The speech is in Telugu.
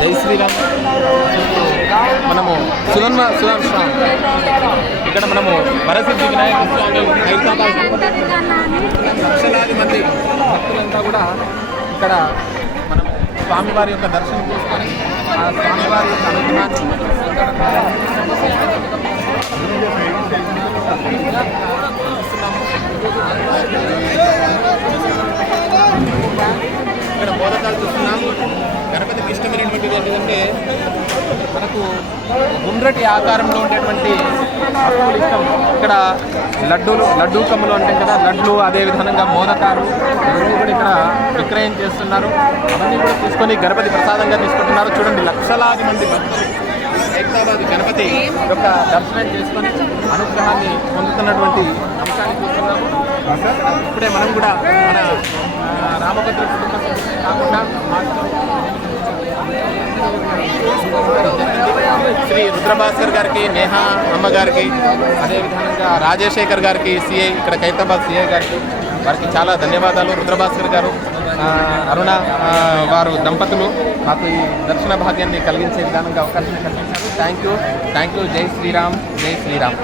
జై శ్రీరామ్. మనము సుధాంశ ఇక్కడ మనము వరసిద్ధి వినాయక స్వామి హైదరాబాద్ లక్షలాది మంది భక్తులంతా కూడా ఇక్కడ మనం స్వామివారి యొక్క దర్శనం చేసుకొని ఆ స్వామివారి యొక్క అనుగ్రహాన్ని ఇక్కడ బోధకాలు చూస్తున్నాం. గణపతికి ఇష్టమైనటువంటిది ఏంటంటే మనకు గుండ్రటి ఆకారంలో ఉండేటువంటి వస్తువులు ఇష్టం. ఇక్కడ లడ్డూ కమ్ములు అంటే కదా, లడ్లు, అదేవిధంగా మోదకాలు ఇవన్నీ కూడా ఇక్కడ విక్రయం చేస్తున్నారు. అవన్నీ కూడా తీసుకొని గణపతి ప్రసాదంగా తీసుకుంటున్నారు. చూడండి, లక్షలాది మంది భక్తులు హైదరాబాద్ గణపతి యొక్క దర్శనం చేసుకొని అనుగ్రహాన్ని పొందుతున్నటువంటి అంశాన్ని చూస్తున్నాము. ఇప్పుడే మనం కూడా మన రామభద్ర కుటుంబ కాకుండా శ్రీ రుద్రభాస్కర్ గారికి, నేహా అమ్మగారికి, అదేవిధంగా రాజశేఖర్ గారికి, సిఐ ఇక్కడ ఖైరతాబాద్ సిఐ గారికి, వారికి చాలా ధన్యవాదాలు. రుద్రభాస్కర్ గారు, అరుణ వారు దంపతులు మాకు ఈ దర్శన భాగ్యాన్ని కలిగించే విధానంగా అవకాశం కల్పించారు. Thank you. జై శ్రీరామ్.